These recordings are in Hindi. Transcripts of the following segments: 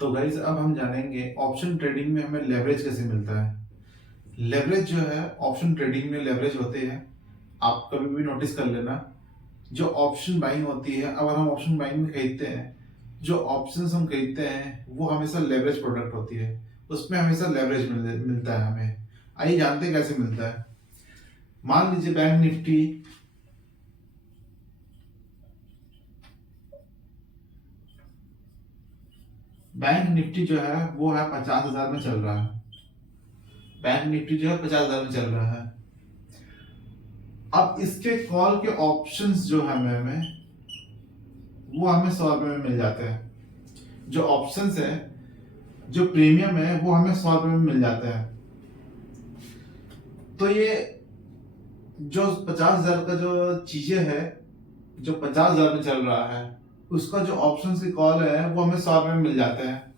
तो गाइस अब हम जानेंगे ऑप्शन ट्रेडिंग में हमें लेवरेज कैसे मिलता है। लेवरेज जो है ऑप्शन ट्रेडिंग में लेवरेज होते हैं। आप कभी भी नोटिस कर लेना, जो ऑप्शन बाइंग होती है, अगर हम ऑप्शन बाइंग में खरीदते हैं, जो ऑप्शंस हम खरीदते हैं वो हमेशा लेवरेज प्रोडक्ट होती है। उसमें हमेशा लेवरेज मिलता है हमें। आइए जानते हैं कैसे मिलता है। मान लीजिए बैंक निफ्टी जो है वो है 50,000 में चल रहा है। बैंक निफ्टी जो है 50,000 में चल रहा है। अब इसके कॉल के ऑप्शंस जो है हमें वो हमें 100 रुपए में मिल जाते हैं। जो ऑप्शंस है, जो प्रीमियम है, वो हमें 100 रुपए में मिल जाता है। तो ये जो 50,000 का जो चीजें है, जो 50,000 में चल रहा है, उसका जो ऑप्शंस की कॉल है वो हमें 100 रुपए में मिल जाते हैं।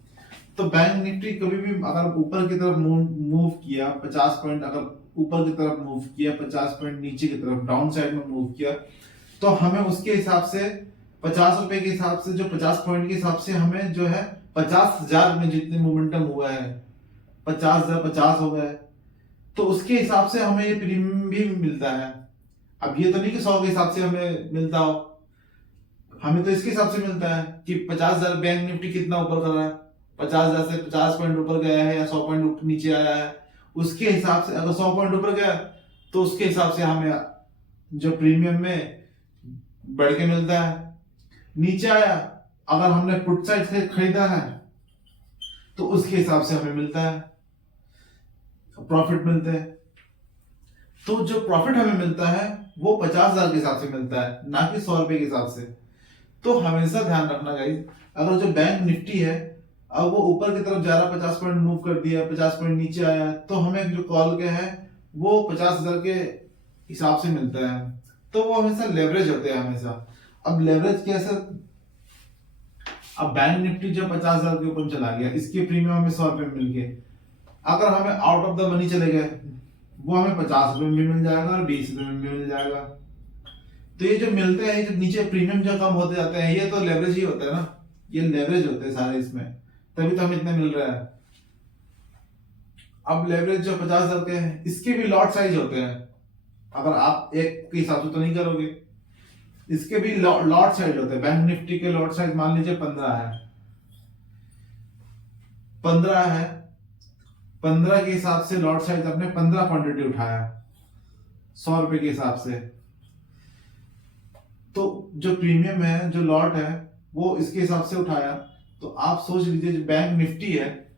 तो बैंक निफ्टी कभी भी अगर ऊपर की तरफ मूव किया 50 पॉइंट, अगर ऊपर की तरफ मूव किया 50 पॉइंट, नीचे की तरफ डाउन साइड में मूव किया, तो हमें उसके हिसाब से 50 रुपए के हिसाब से, जो 50 पॉइंट के हिसाब से हमें जो है 50,000 में जितने मोमेंटम हुआ है, 50,000 50 हो गए, तो उसके हिसाब से हमें ये प्रीमियम भी मिलता है। अब ये तो नहीं कि 100 के हिसाब से हमें मिलता हो, हमें तो इसके हिसाब से मिलता है कि 50,000 बैंक निफ्टी कितना ऊपर कर रहा है, 50,000 से 50 पॉइंट ऊपर गया है या 100 पॉइंट नीचे आया है। उसके हिसाब से अगर 100 पॉइंट ऊपर गया तो उसके हिसाब से हमें जो प्रीमियम में बढ़ के मिलता है। नीचे आया, अगर हमने पुट साइड से खरीदा है तो उसके हिसाब से हमें मिलता है, प्रॉफिट मिलते हैं। तो जो प्रॉफिट हमें मिलता है वो 50,000 के हिसाब से मिलता है, ना कि 100 रुपए के हिसाब से। तो हमेशा ध्यान रखना गाइस, अगर जो बैंक निफ्टी है अब वो ऊपर की तरफ जा रहा, 50 पॉइंट मूव कर दिया, 50 पॉइंट नीचे आया, तो हमें जो कॉल के है वो 50,000 के हिसाब से मिलता है। तो वो हमेशा लेवरेज होते हैं हमेशा। अब लेवरेज कैसे, अब बैंक निफ्टी जो 50,000 के ऊपर चला गया, इसके प्रीमियम हमें 100 रुपए मिल गए। अगर हमें आउट ऑफ द मनी चले गए, वो हमें 50 रुपए में भी मिल जाएगा और 20 रुपए में भी मिल जाएगा। तो ये जो मिलते हैं, जो नीचे प्रीमियम जो कम होते जाते हैं, ये तो लेवरेज ही होता है ना, ये लेवरेज होते हैं सारे इसमें, तभी तो हमें इतने मिल रहा है। अब लेवरेज जो 50,000 के हैं, इसके भी लॉट साइज होते हैं। अगर आप एक के हिसाब से तो नहीं करोगे, इसके भी लॉट साइज होते हैं। बैंक निफ्टी के लॉट साइज मान लीजिए 15 है, 15 है, 15 के हिसाब से लॉट साइज आपने 15 क्वांटिटी उठाया 100 रुपए के हिसाब से। तो जो प्रीमियम है, जो लॉट है, वो इसके हिसाब से उठाया। तो आप सोच लीजिए, जो बैंक निफ्टी है,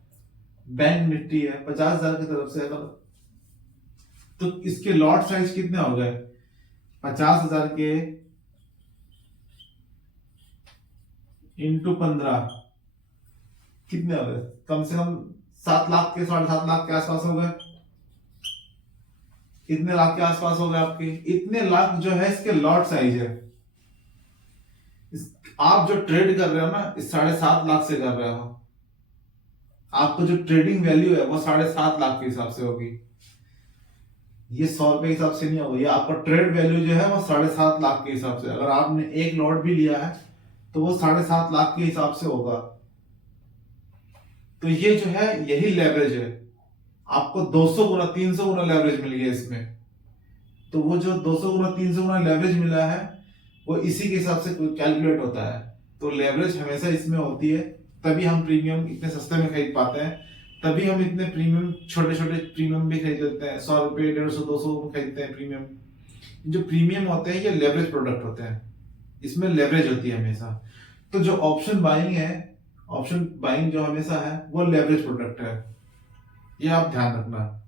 बैंक निफ्टी है 50,000 की तरफ से, अगर तो इसके लॉट साइज कितने हो गए, 50,000 के इंटू 15 कितने हो गए, कम से कम 7 लाख के, 7.5 लाख के आसपास हो गए। इतने लाख के आसपास हो गए आपके, इतने लाख जो है इसके लॉट साइज है। आप जो ट्रेड कर रहे हो ना, इस 7.5 लाख से कर रहे हो, आपको जो ट्रेडिंग वैल्यू है वो 7.5 लाख के हिसाब से होगी। ये 100 रुपए के हिसाब से नहीं होगा, ये आपका ट्रेड वैल्यू जो है वो 7.5 लाख के हिसाब से। अगर आपने एक लॉट भी लिया है तो वो 7.5 लाख के हिसाब से होगा। तो ये जो है यही लेवरेज है। आपको 200 गुना 300 गुना लेवरेज मिल गया इसमें। तो वो जो 200 गुना 300 गुना लेवरेज मिला है वो इसी के हिसाब से कैलकुलेट होता है। तो लेवरेज हमेशा इसमें होती है, तभी हम प्रीमियम इतने सस्ते में खरीद पाते हैं। तभी हम इतने प्रीमियम, छोटे छोटे प्रीमियम भी खरीद लेते हैं, 100 रुपए 150 200 में खरीदते हैं प्रीमियम। जो प्रीमियम होते हैं ये लेवरेज प्रोडक्ट होते हैं, इसमें लेवरेज होती है हमेशा। तो जो ऑप्शन बाइंग है, ऑप्शन बाइंग जो हमेशा है वो लेवरेज प्रोडक्ट है, ये आप ध्यान रखना।